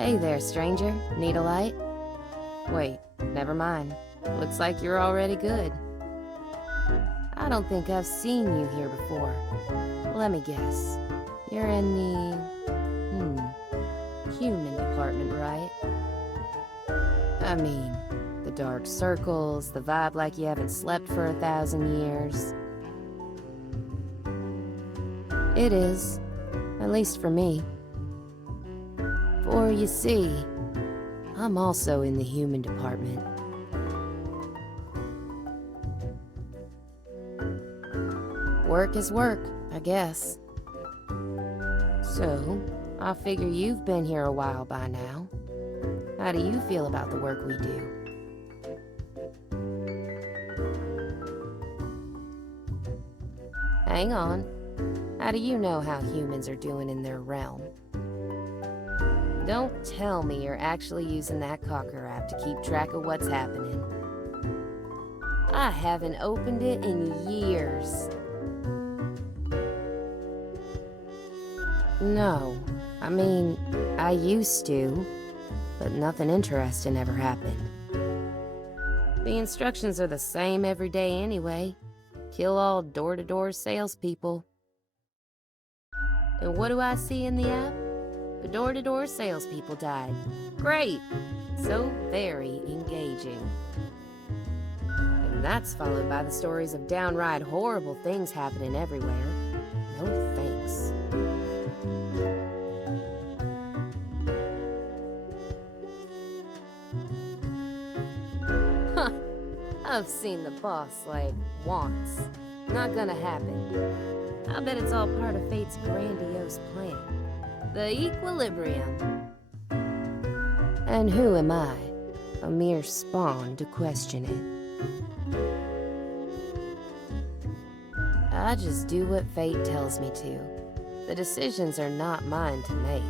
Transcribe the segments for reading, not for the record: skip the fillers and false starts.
Hey there, stranger. Need a light? Wait, never mind. Looks like you're already good. I don't think I've seen you here before. Let me guess. You're in the... human department, right? I mean, the dark circles, the vibe like you haven't slept for 1,000 years. It is. At least for me. For you see, I'm also in the human department. Work is work, I guess. So, I figure you've been here a while by now. How do you feel about the work we do? Hang on. How do you know how humans are doing in their realm? Don't tell me you're actually using that Cocker app to keep track of what's happening. I haven't opened it in years. No, I mean, I used to, but nothing interesting ever happened. The instructions are the same every day anyway. Kill all door-to-door salespeople. And what do I see in the app? The door-to-door salespeople died. Great! So very engaging. And that's followed by the stories of downright horrible things happening everywhere. No thanks. Huh. I've seen the boss like once. Not gonna happen. I bet it's all part of fate's grandiose plan. The equilibrium. And who am I? A mere spawn to question it. I just do what fate tells me to. The decisions are not mine to make.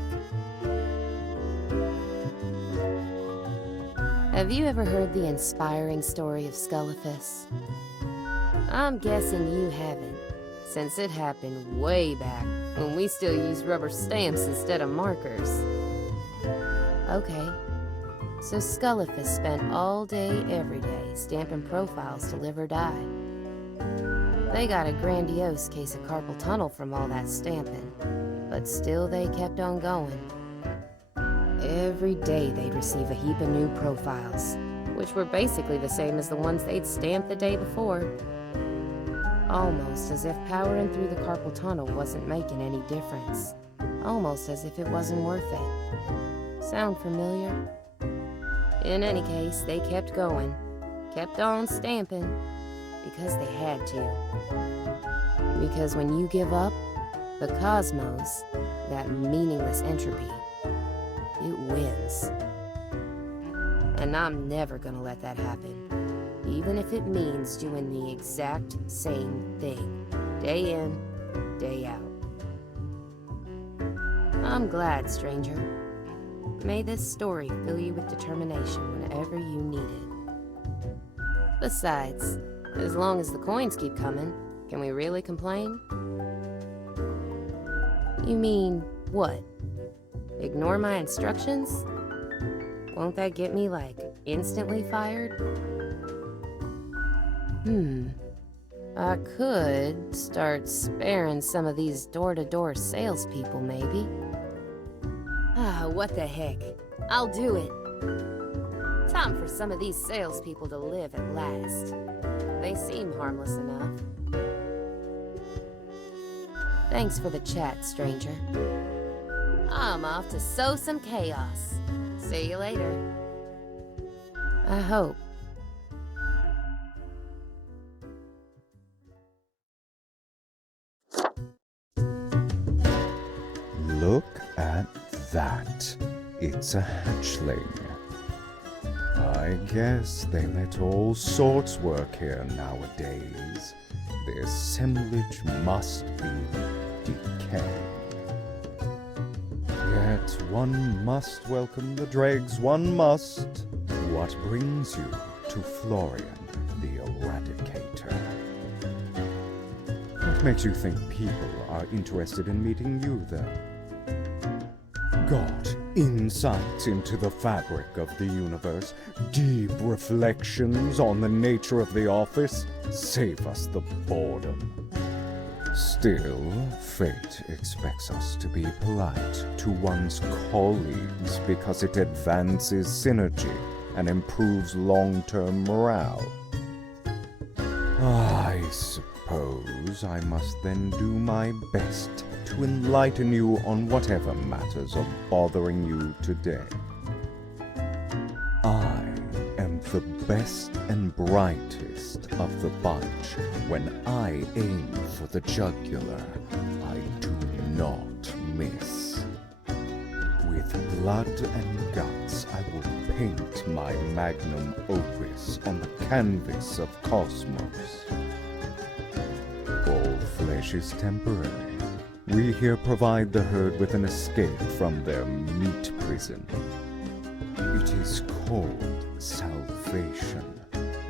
Have you ever heard the inspiring story of Scullifus? I'm guessing you haven't, since it happened way back when we still used rubber stamps instead of markers. Okay, so Scullifus spent all day, every day, stamping profiles to live or die. They got a grandiose case of carpal tunnel from all that stamping, but still they kept on going. Every day they'd receive a heap of new profiles, which were basically the same as the ones they'd stamped the day before. Almost as if powering through the carpal tunnel wasn't making any difference. Almost as if it wasn't worth it. Sound familiar? In any case, they kept going. Kept on stamping. Because they had to. Because when you give up, the cosmos, that meaningless entropy, it wins. And I'm never gonna let that happen. Even if it means doing the exact same thing, day in, day out. I'm glad, stranger. May this story fill you with determination whenever you need it. Besides, as long as the coins keep coming, can we really complain? You mean, what? Ignore my instructions? Won't that get me, like, instantly fired? I could start sparing some of these door-to-door salespeople, maybe. What the heck. I'll do it. Time for some of these salespeople to live at last. They seem harmless enough. Thanks for the chat, stranger. I'm off to sow some chaos. See you later. I hope. Look at that. It's a hatchling. I guess they let all sorts work here nowadays. The assemblage must be decaying. Yet one must welcome the dregs, one must. What brings you to Florian, the Eradicator? What makes you think people are interested in meeting you, though? God, Insights into the fabric of the universe, deep reflections on the nature of the office, save us the boredom. Still, fate expects us to be polite to one's colleagues because it advances synergy and improves long-term morale. I suppose I must then do my best to enlighten you on whatever matters are bothering you today. I am the best and brightest of the bunch. When I aim for the jugular, I do not miss. With blood and guts, I will paint my magnum opus on the canvas of cosmos. All flesh is temporary. We here provide the herd with an escape from their meat prison. It is called salvation,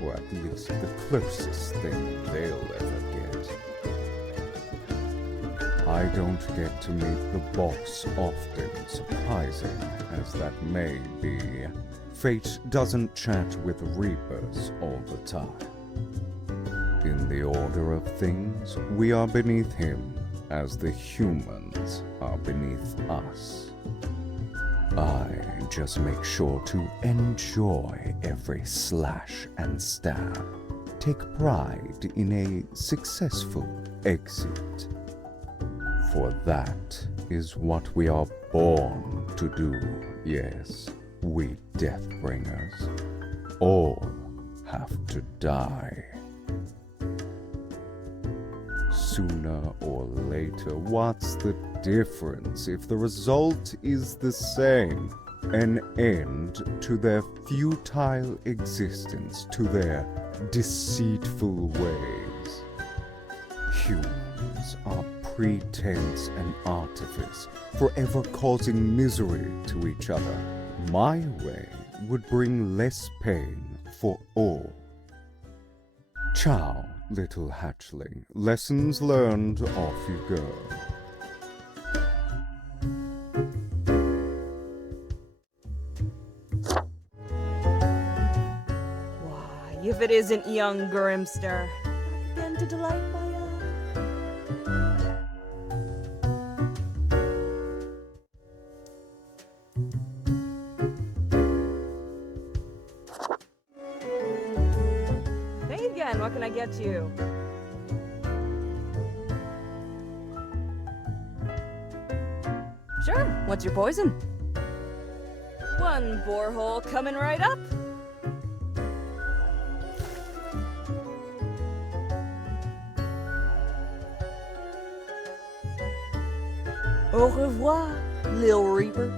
or at least the closest thing they'll ever get. I don't get to meet the boss often, surprising as that may be. Fate doesn't chat with reapers all the time. In the order of things, we are beneath him, as the humans are beneath us. I just make sure to enjoy every slash and stab. Take pride in a successful exit. For that is what we are born to do, yes, we Deathbringers. All have to die. Sooner or later, what's the difference if the result is the same? An end to their futile existence, to their deceitful ways. Humans are pretense and artifice, forever causing misery to each other. My way would bring less pain for all. Ciao, little hatchling. Lessons learned, off you go. Why, if it isn't young Grimster, again to delight my eye. Hey again, what can I get you? Sure, what's your poison? One borehole coming right up. Au revoir, Lil Reaper.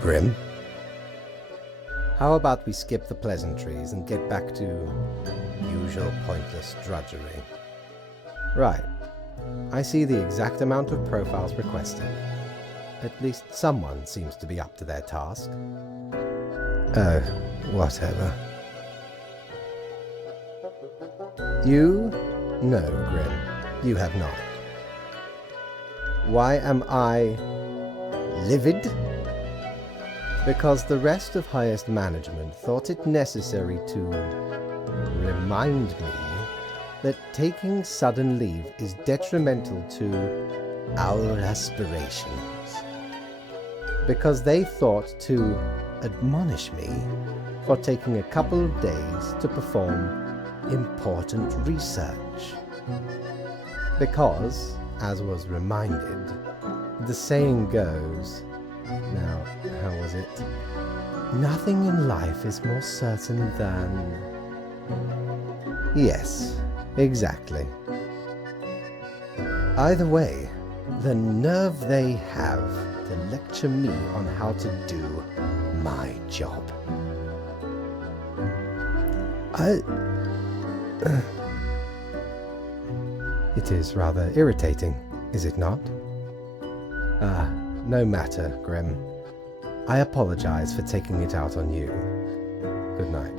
Grim? How about we skip the pleasantries and get back to usual pointless drudgery? Right. I see the exact amount of profiles requested. At least someone seems to be up to their task. Oh, whatever. You? No, Grim. You have not. Why am I livid? Because the rest of highest management thought it necessary to remind me that taking sudden leave is detrimental to our aspirations. Because they thought to admonish me for taking a couple of days to perform important research. Because, as was reminded, the saying goes, now, how was it? Nothing in life is more certain than... Yes, exactly. Either way, the nerve they have to lecture me on how to do my job. It is rather irritating, is it not? No matter, Grim. I apologize for taking it out on you. Good night.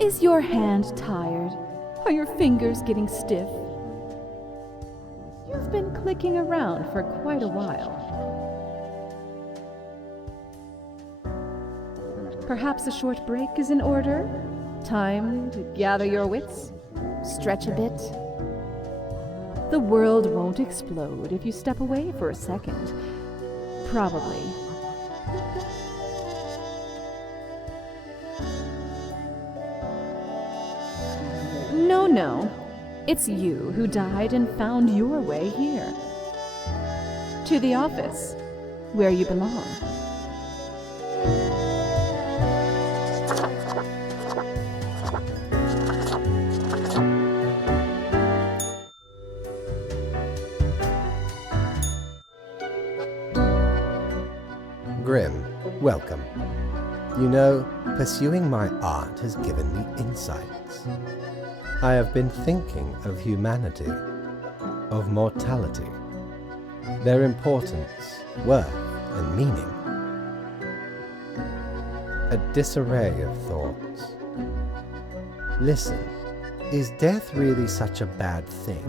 Is your hand tired? Are your fingers getting stiff? You've been clicking around for quite a while. Perhaps a short break is in order? Time to gather your wits? Stretch a bit? The world won't explode if you step away for a second. Probably. No. It's you who died and found your way here. To the office, where you belong. You know, pursuing my art has given me insights. I have been thinking of humanity, of mortality, their importance, worth, and meaning. A disarray of thoughts. Listen, is death really such a bad thing?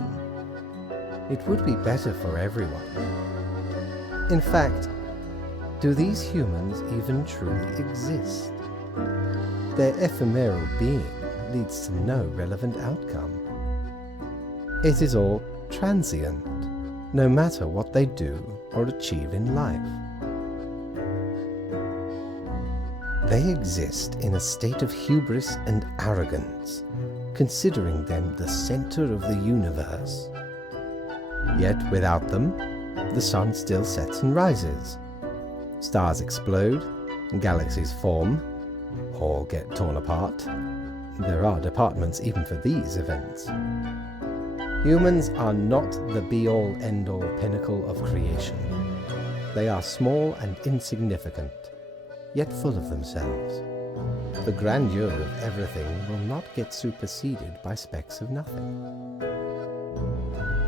It would be better for everyone. In fact, do these humans even truly exist? Their ephemeral being leads to no relevant outcome. It is all transient, no matter what they do or achieve in life. They exist in a state of hubris and arrogance, considering them the center of the universe. Yet without them, the sun still sets and rises. Stars explode, galaxies form, or get torn apart. There are departments even for these events. Humans are not the be-all, end-all pinnacle of creation. They are small and insignificant, yet full of themselves. The grandeur of everything will not get superseded by specks of nothing.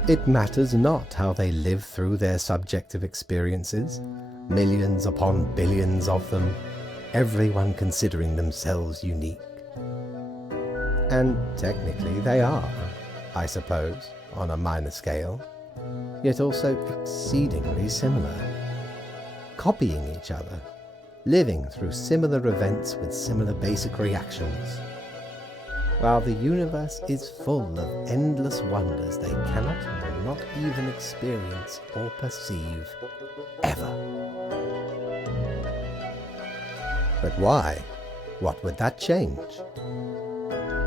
It matters not how they live through their subjective experiences, millions upon billions of them, everyone considering themselves unique. And technically they are, I suppose, on a minor scale, yet also exceedingly similar, copying each other, living through similar events with similar basic reactions. While the universe is full of endless wonders they cannot or not even experience or perceive, ever. But why? What would that change?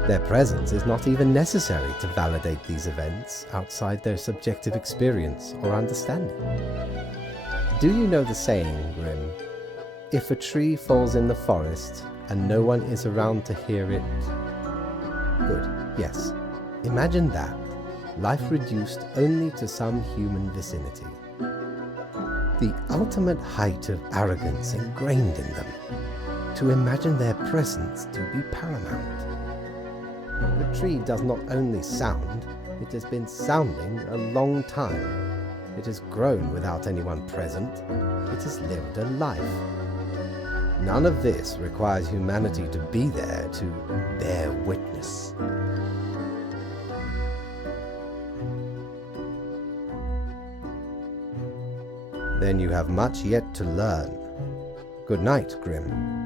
Their presence is not even necessary to validate these events outside their subjective experience or understanding. Do you know the saying, Grimm? If a tree falls in the forest and no one is around to hear it... Good, yes. Imagine that. Life reduced only to some human vicinity. The ultimate height of arrogance ingrained in them. To imagine their presence to be paramount. The tree does not only sound, it has been sounding a long time. It has grown without anyone present. It has lived a life. None of this requires humanity to be there to bear witness. Then you have much yet to learn. Good night, Grimm.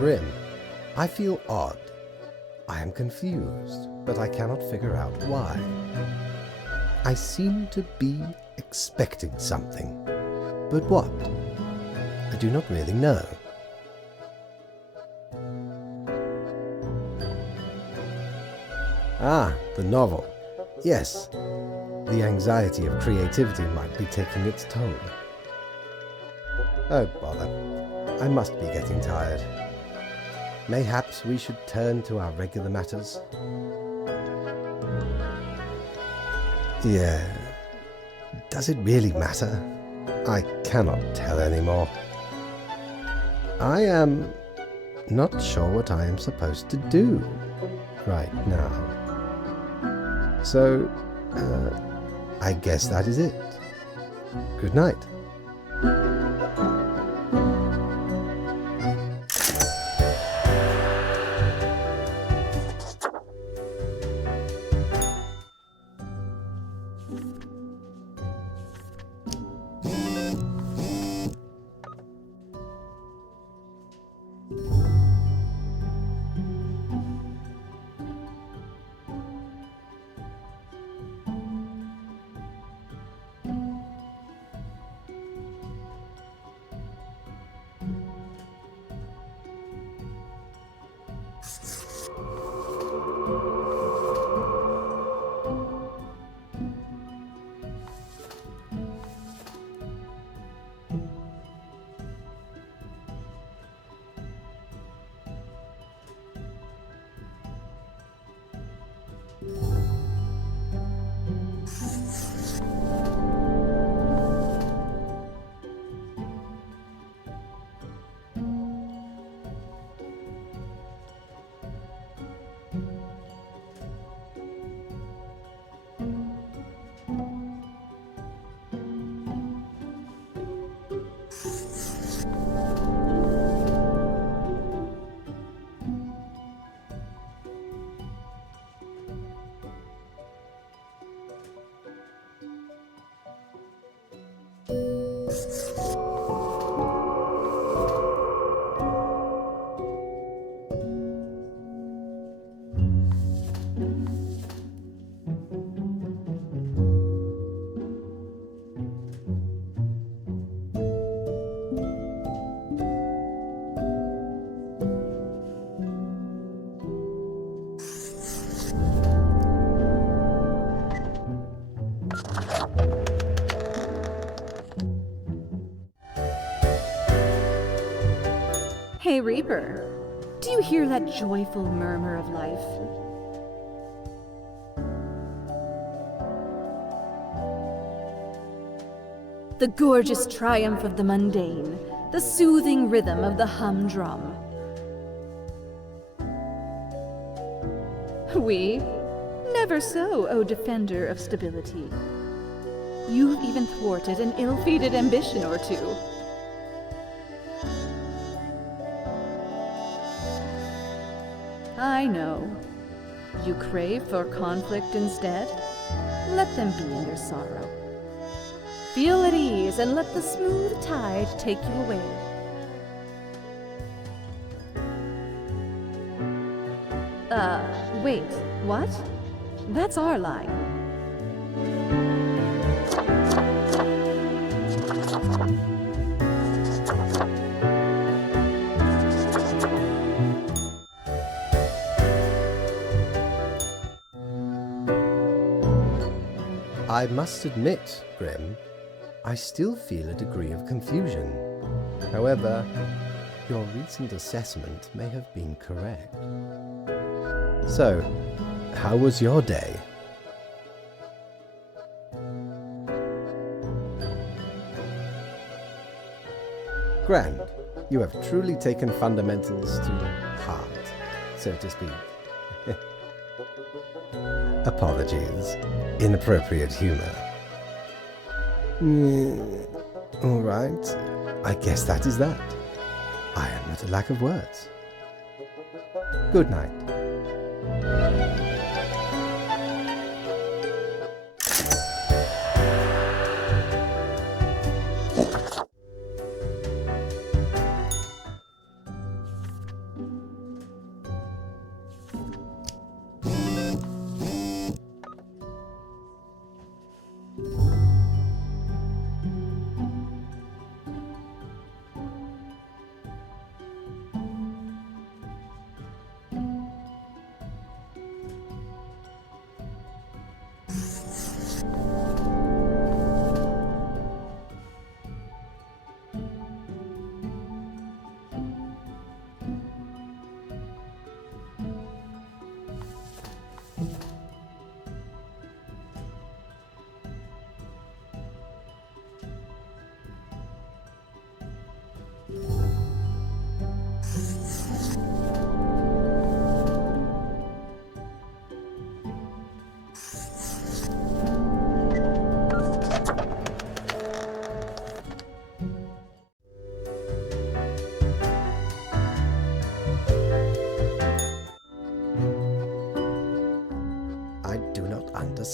Grimm, I feel odd. I am confused, but I cannot figure out why. I seem to be expecting something. But what? I do not really know. Ah, the novel. Yes. The anxiety of creativity might be taking its toll. Oh, bother. I must be getting tired. Mayhaps we should turn to our regular matters. Yeah. Does it really matter? I cannot tell anymore. I am not sure what I am supposed to do right now. So, I guess that is it. Good night. Hey, Reaper. Do you hear that joyful murmur of life? The gorgeous triumph of the mundane, the soothing rhythm of the humdrum. We? Never so, O defender of stability. You've even thwarted an ill-fated ambition or two. I know. You crave for conflict instead? Let them be in their sorrow. Feel at ease and let the smooth tide take you away. Wait, what? That's our line. I must admit, Grim, I still feel a degree of confusion. However, your recent assessment may have been correct. So, how was your day? Grand. You have truly taken fundamentals to heart, so to speak. Apologies. Inappropriate humor. All right. I guess that is that. I am at a lack of words. Good night.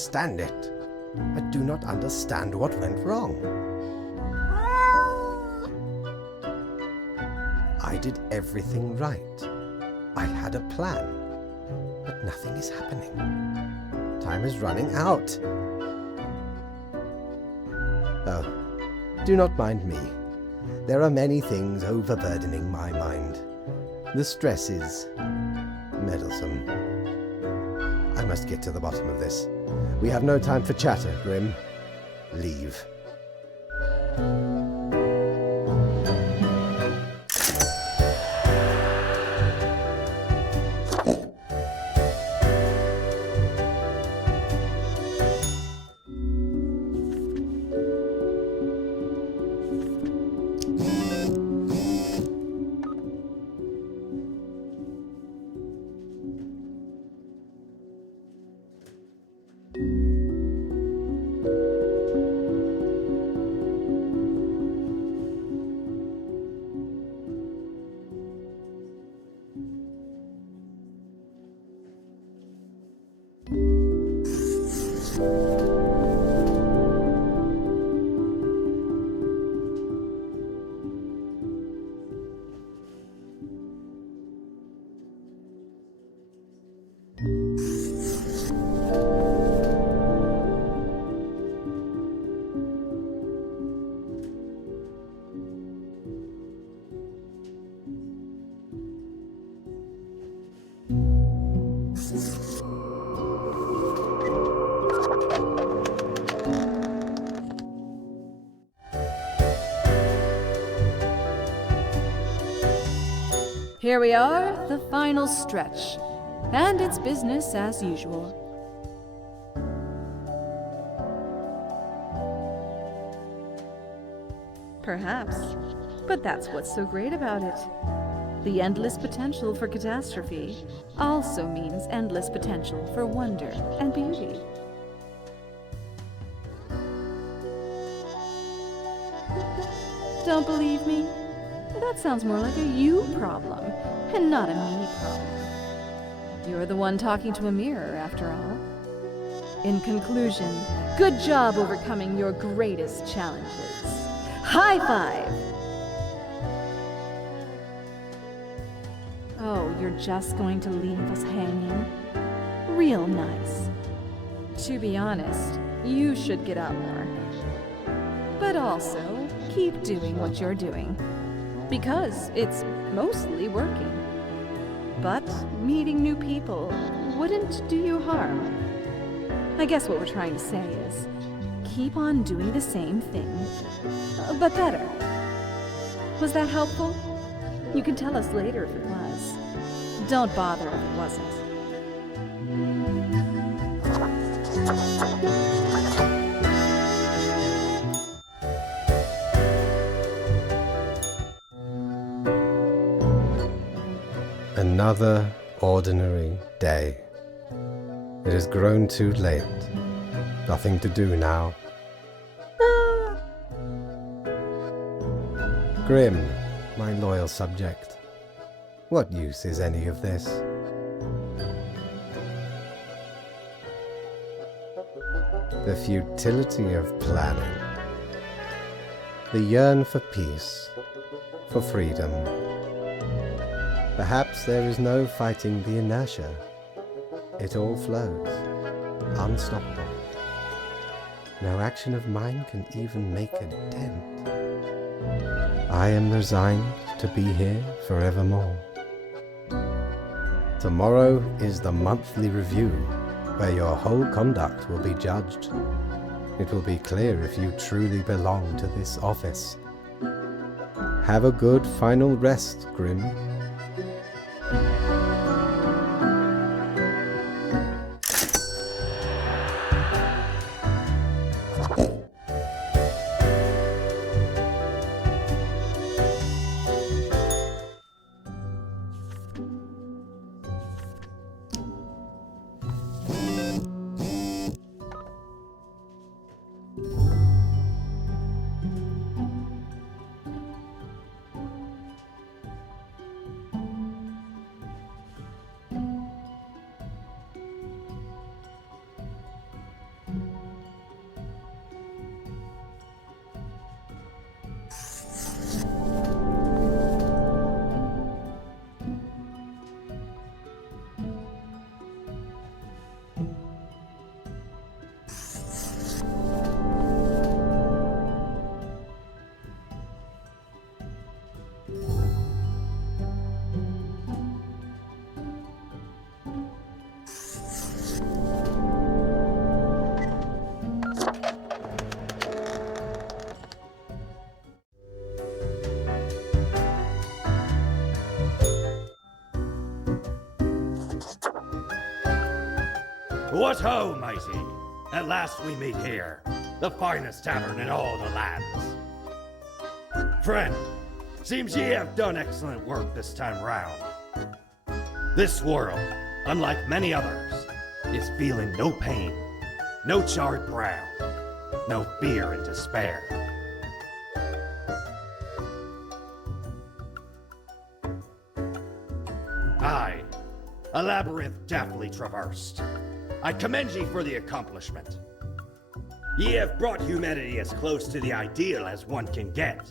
understand it. I do not understand what went wrong. I did everything right. I had a plan, but nothing is happening. Time is running out. Oh, do not mind me. There are many things overburdening my mind. The stress is meddlesome. I must get to the bottom of this. We have no time for chatter, Grim. Leave. Here we are, the final stretch. And it's business as usual. Perhaps. But that's what's so great about it. The endless potential for catastrophe also means endless potential for wonder and beauty. Don't believe me? That sounds more like a you problem, and not a me problem. You're the one talking to a mirror, after all. In conclusion, good job overcoming your greatest challenges. High five! Oh, you're just going to leave us hanging? Real nice. To be honest, you should get out more. But also, keep doing what you're doing. Because it's mostly working. But meeting new people wouldn't do you harm. I guess what we're trying to say is, keep on doing the same thing, but better. Was that helpful? You can tell us later if it was. Don't bother if it wasn't. Another ordinary day. It has grown too late. Nothing to do now. Grim, my loyal subject. What use is any of this? The futility of planning. The yearn for peace, for freedom. Perhaps there is no fighting the inertia. It all flows, unstoppable. No action of mine can even make a dent. I am resigned to be here forevermore. Tomorrow is the monthly review, where your whole conduct will be judged. It will be clear if you truly belong to this office. Have a good final rest, Grim. What ho, mighty! At last we meet here, the finest tavern in all the lands. Friend, seems ye have done excellent work this time round. This world, unlike many others, is feeling no pain, no charred brow, no fear and despair. Aye, a labyrinth deftly traversed. I commend ye for the accomplishment. Ye have brought humanity as close to the ideal as one can get.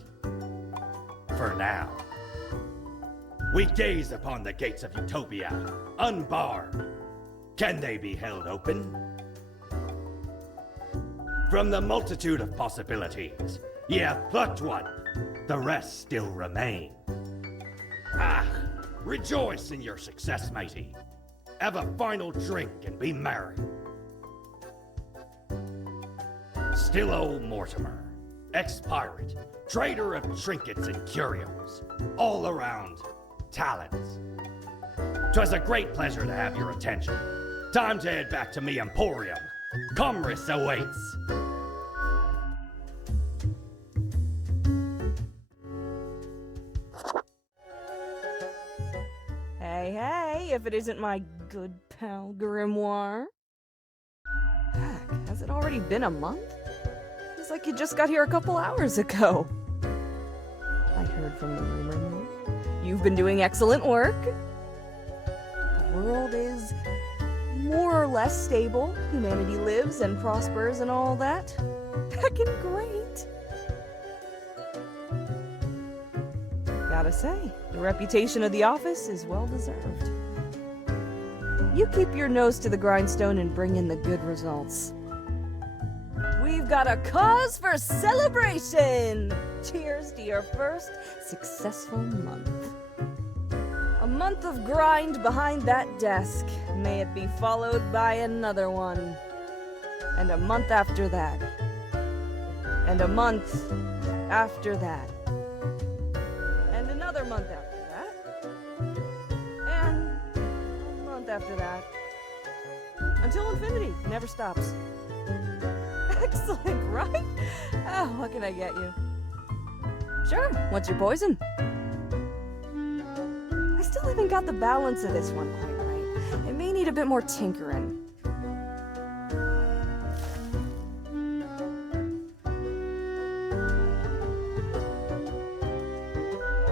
For now. We gaze upon the gates of Utopia, unbarred. Can they be held open? From the multitude of possibilities, ye have plucked one. The rest still remain. Ah, rejoice in your success, matey. Have a final drink and be merry. Still old Mortimer, ex-pirate, trader of trinkets and curios, all around talents. 'Twas a great pleasure to have your attention. Time to head back to me emporium. Commerce awaits. Hey, if it isn't my good pal Grimoire. Heck, has it already been a month? Feels like you just got here a couple hours ago. I heard from the rumor mill. You've been doing excellent work. The world is more or less stable. Humanity lives and prospers and all that. Heckin' great. Gotta say, the reputation of the office is well deserved. You keep your nose to the grindstone and bring in the good results. We've got a cause for celebration! Cheers to your first successful month. A month of grind behind that desk. May it be followed by another one. And a month after that. And a month after that. And another month after that. And a month after that. Until infinity never stops. Excellent, right? Oh, what can I get you? Sure, what's your poison? I still haven't got the balance of this one quite right. It may need a bit more tinkering.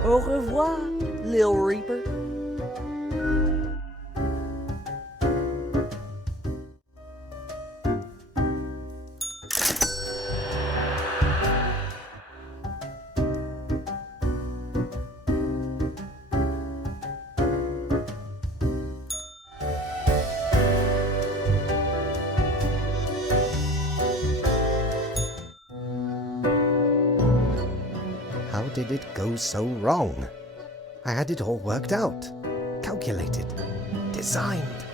Au revoir, Lil Reaper. How did it go so wrong? I had it all worked out, calculated, designed.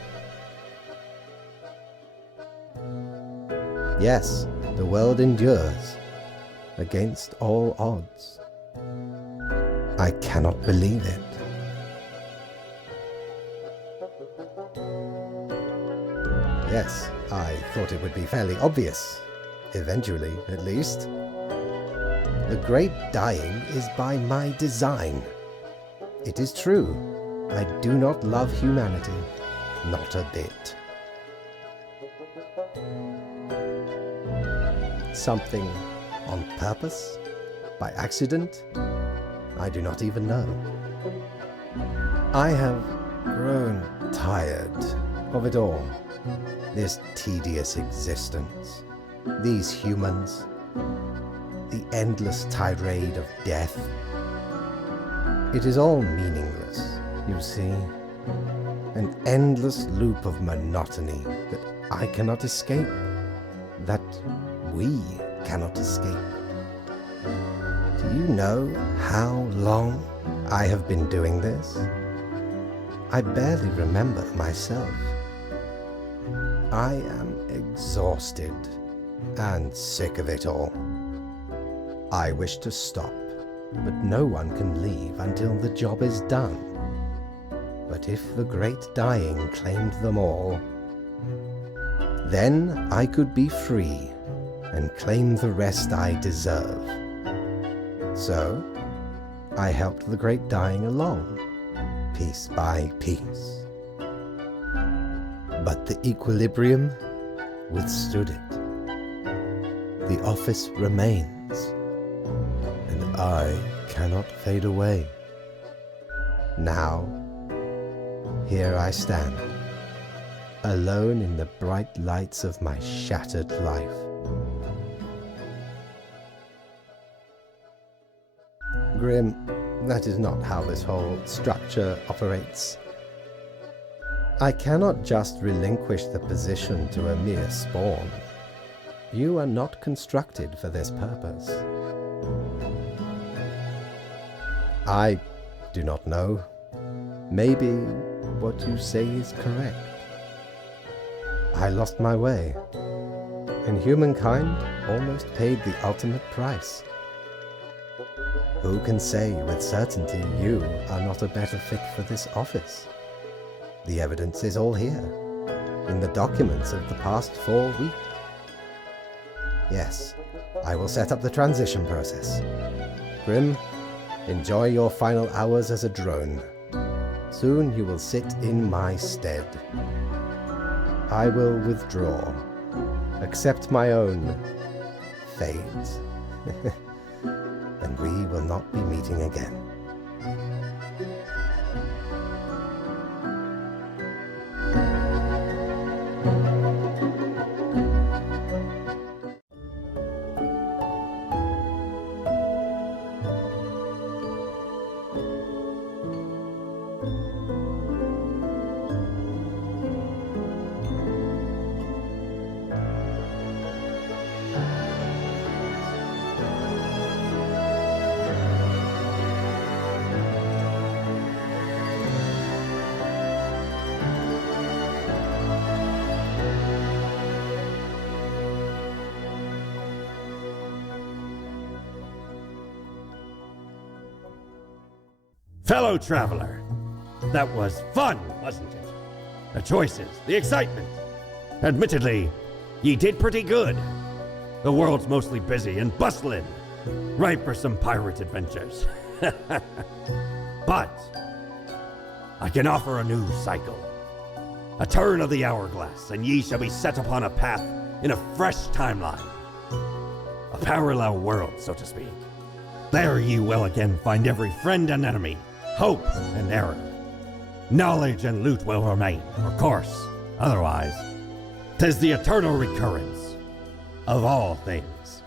Yes, the world endures, against all odds. I cannot believe it. Yes, I thought it would be fairly obvious, eventually at least. The great dying is by my design. It is true, I do not love humanity, not a bit. Something on purpose? By accident? I do not even know. I have grown tired of it all. This tedious existence. These humans. The endless tirade of death. It is all meaningless, you see. An endless loop of monotony that I cannot escape. That we cannot escape. Do you know how long I have been doing this? I barely remember myself. I am exhausted and sick of it all. I wish to stop, but no one can leave until the job is done. But if the great dying claimed them all, Then I could be free and claim the rest I deserve. So, I helped the great dying along, piece by piece. But the equilibrium withstood it. The office remains, and I cannot fade away. Now, here I stand, alone in the bright lights of my shattered life. Grim, that is not how this whole structure operates. I cannot just relinquish the position to a mere spawn. You are not constructed for this purpose. I do not know. Maybe what you say is correct. I lost my way, and humankind almost paid the ultimate price. Who can say with certainty you are not a better fit for this office? The evidence is all here, in the documents of the past 4 weeks. Yes, I will set up the transition process. Grim, enjoy your final hours as a drone. Soon you will sit in my stead. I will withdraw, accept my own fate, and we will not be meeting again. Fellow traveler, that was fun, wasn't it? The choices, the excitement. Admittedly, ye did pretty good. The world's mostly busy and bustling, ripe for some pirate adventures. But I can offer a new cycle. A turn of the hourglass, and ye shall be set upon a path in a fresh timeline. A parallel world, so to speak. There ye will again find every friend and enemy, hope and error. Knowledge and loot will remain, of course. Otherwise, 'tis the eternal recurrence of all things.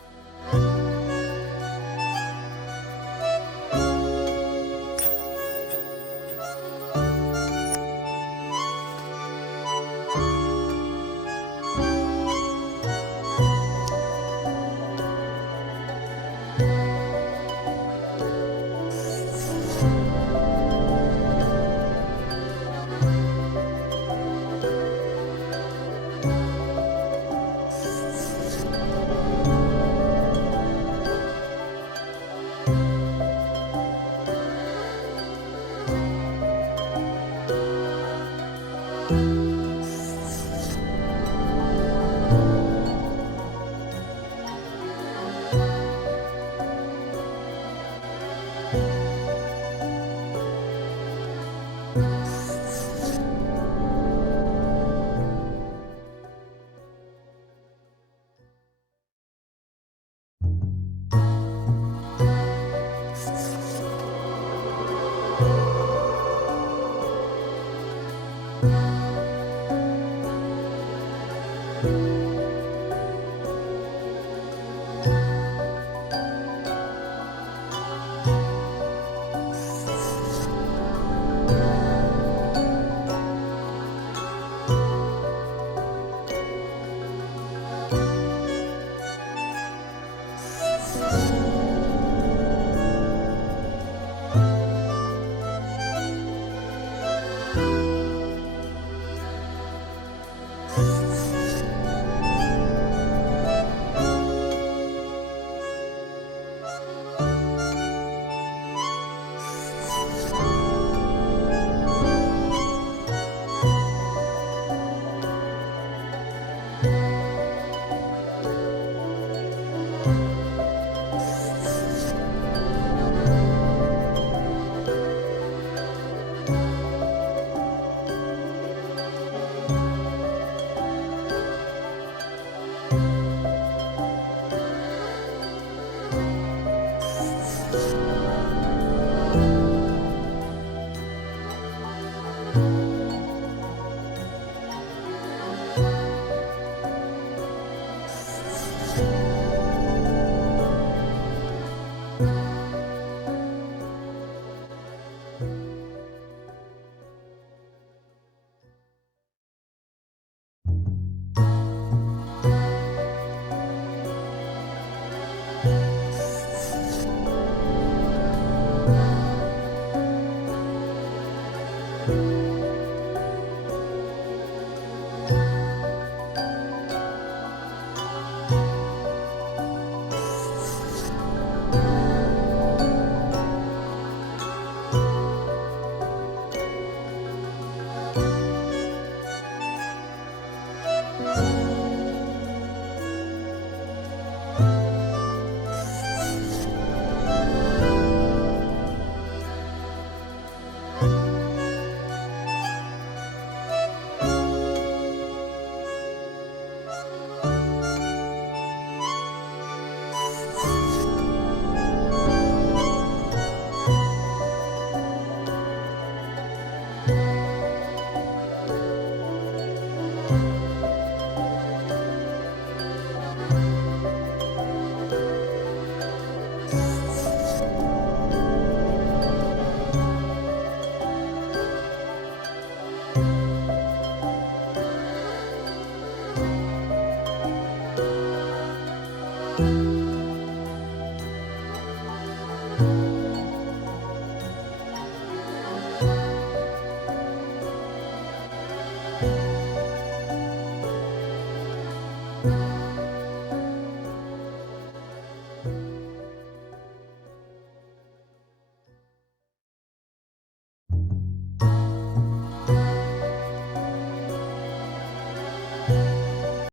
Bye.